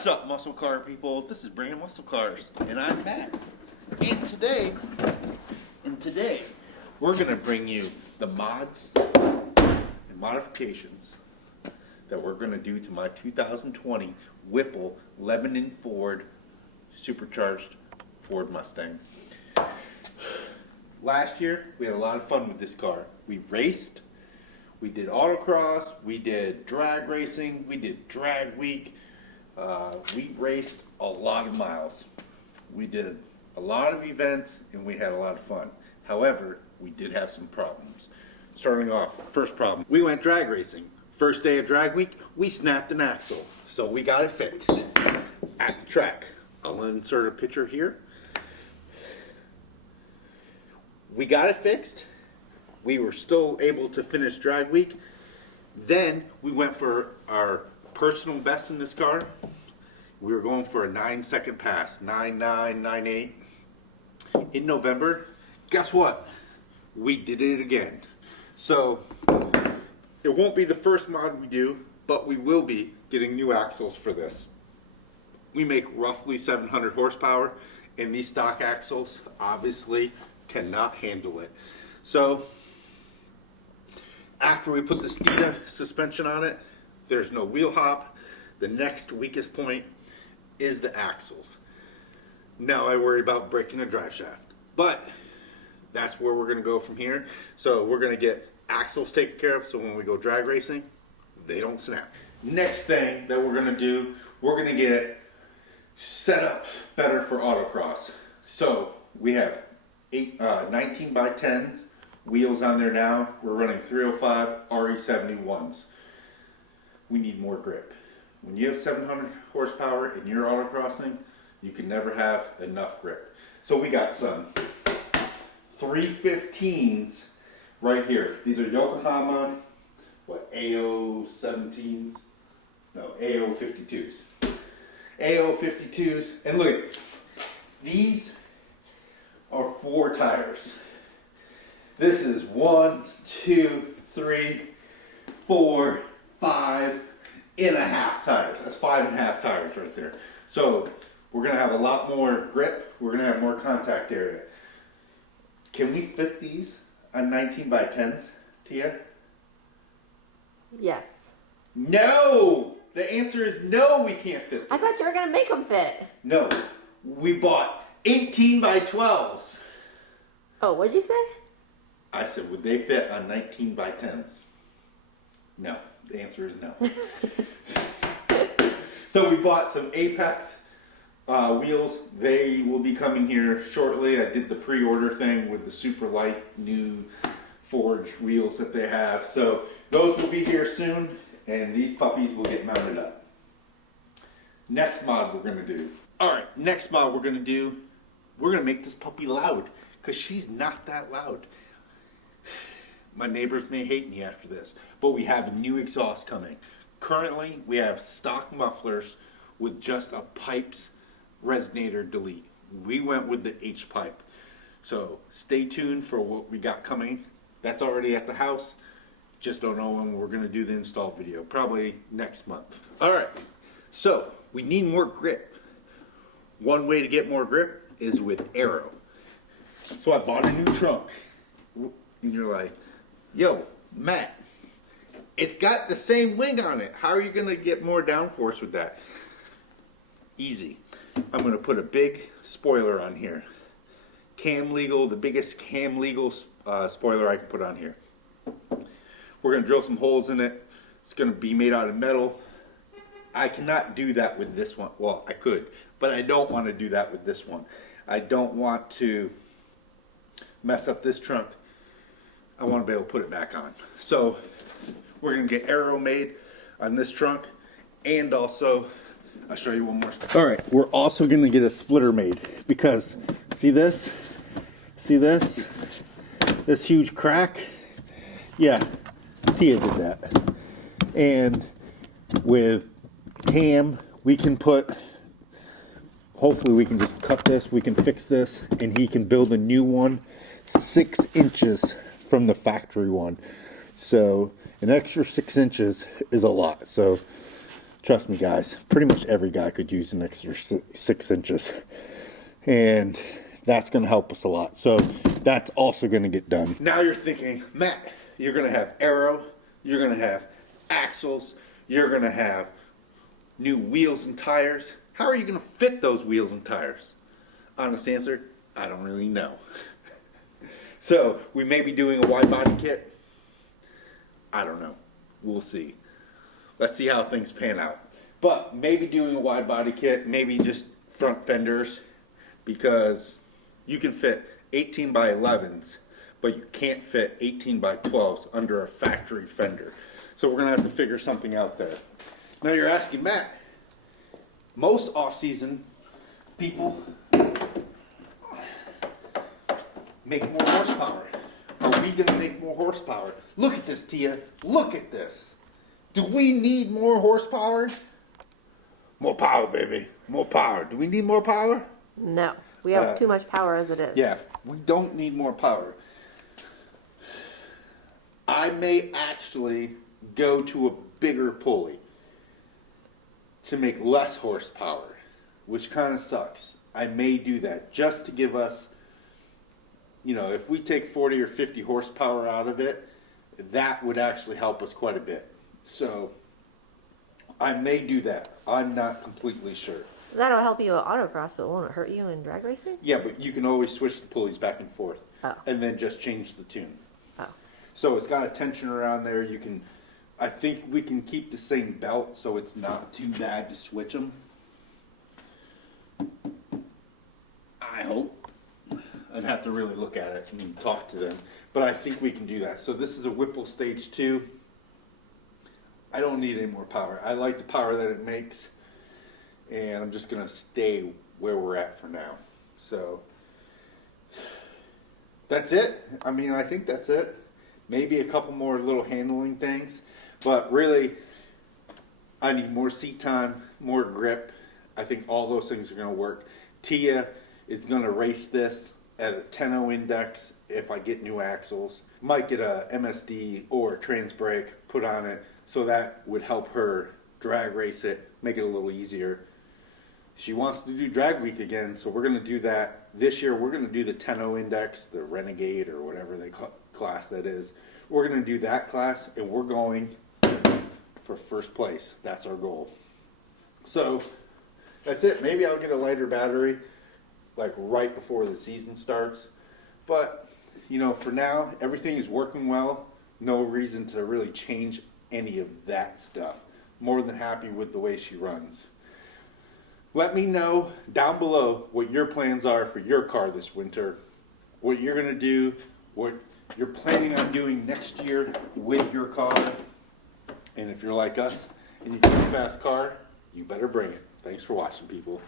What's up, muscle car people? This is Brandon Muscle Cars, and I'm Matt. And today, we're gonna bring you the mods and modifications that we're gonna do to my 2020 Whipple Lebanon Ford supercharged Ford Mustang. Last year, we had a lot of fun with this car. We raced, we did autocross, we did drag racing, we did drag week. We raced a lot of miles. We did a lot of events and we had a lot of fun. However, we did have some problems. Starting off, first problem, we went drag racing. First day of drag week, we snapped an axle. So we got it fixed at the track. I'll insert a picture here. We got it fixed. We were still able to finish drag week. Then we went for our personal best in this car. We were going for a 9-second pass, 9.9, 9.8. In November, guess what? We did it again. So it won't be the first mod we do, but we will be getting new axles for this. We make roughly 700 horsepower, and these stock axles obviously cannot handle it. So after we put the Steeda suspension on it, there's no wheel hop. The next weakest point is the axles. Now I worry about breaking a drive shaft, but that's where we're going to go from here. So we're going to get axles taken care of so when we go drag racing, they don't snap. Next thing that we're going to do, we're going to get set up better for autocross. So we have 19 by 10s wheels on there now. We're running 305 RE71s. We need more grip. When you have 700 horsepower in your autocrossing, you can never have enough grip. So we got some 315s right here. These are Yokohama, AO17s? No, AO52s. AO52s, and look, these are 4 tires. This is 1, 2, 3, 4, 5 and a half tires. That's 5.5 tires right there. So we're gonna have a lot more grip. We're gonna have more contact area. Can we fit these on 19 by 10s, Tia? Yes. No! The answer is no, we can't fit these. I thought you were gonna make them fit. No, we bought 18 by 12s. Oh, what'd you say? I said, would they fit on 19 by 10s? No. The answer is no. So we bought some Apex wheels. They will be coming here shortly. I did the pre-order thing with the super light new forged wheels that they have. So those will be here soon, and these puppies will get mounted up. Next mod we're going to do. All right, next mod we're going to do, we're going to make this puppy loud because she's not that loud. My neighbors may hate me after this, but we have a new exhaust coming. Currently, we have stock mufflers with just a Pypes resonator delete. We went with the H pipe. So stay tuned for what we got coming. That's already at the house. Just don't know when we're going to do the install video. Probably next month. All right, so we need more grip. One way to get more grip is with aero. So I bought a new trunk. And you're like, yo, Matt, it's got the same wing on it. How are you going to get more downforce with that? Easy. I'm going to put a big spoiler on here. Cam legal, the biggest cam legal spoiler I can put on here. We're going to drill some holes in it. It's going to be made out of metal. I cannot do that with this one. Well, I could, but I don't want to do that with this one. I don't want to mess up this trunk. I want to be able to put it back on. So we're going to get aero made on this trunk, and also I'll show you one more stuff. All right, we're also going to get a splitter made because see this? See this? This huge crack? Yeah, Tia did that. And with Cam, we can put, hopefully we can just cut this, we can fix this, and he can build a new one 6 inches from the factory one. So an extra 6 inches is a lot. So Trust me, guys, pretty much every guy could use an extra 6 inches. And that's going to help us a lot. So that's also going to get done. Now you're thinking, Matt, you're going to have aero, you're going to have axles, you're going to have new wheels and tires. How are you going to fit those wheels and tires? Honest answer, I don't really know. So we may be doing a wide body kit. I don't know. We'll see. Let's see how things pan out. But maybe doing a wide body kit, maybe just front fenders, because you can fit 18 by 11s, but you can't fit 18 by 12s under a factory fender. So we're going to have to figure something out there. Now you're asking, Matt, most off-season people make more horsepower. Are we going to make more horsepower? Look at this, Tia. Look at this. Do we need more horsepower? More power, baby. More power. Do we need more power? No. We have too much power as it is. Yeah, we don't need more power. I may actually go to a bigger pulley to make less horsepower, which kind of sucks. I may do that just to give us, you know, if we take 40 or 50 horsepower out of it, that would actually help us quite a bit. So I may do that. I'm not completely sure. That'll help you at autocross, but won't it hurt you in drag racing? Yeah, but you can always switch the pulleys back and forth. Oh. And then just change the tune. Oh. So it's got a tension around there. You can, I think we can keep the same belt so it's not too bad to switch them. I hope. I'd have to really look at it and talk to them. But I think we can do that. So this is a Whipple Stage 2. I don't need any more power. I like the power that it makes. And I'm just going to stay where we're at for now. So that's it. I mean, I think that's it. Maybe a couple more little handling things. But really, I need more seat time, more grip. I think all those things are going to work. Tia is going to race this at a 10.0 index if I get new axles. Might get a MSD or a trans brake put on it, so that would help her drag race it, make it a little easier. She wants to do drag week again, so we're going to do that. This year we're going to do the 10.0 index, the Renegade or whatever they call class that is. We're going to do that class, and we're going for first place. That's our goal. So that's it. Maybe I'll get a lighter battery like right before the season starts. But, you know, for now, everything is working well. No reason to really change any of that stuff. More than happy with the way she runs. Let me know down below what your plans are for your car this winter, what you're going to do, what you're planning on doing next year with your car. And if you're like us and you get a fast car, you better bring it. Thanks for watching, people.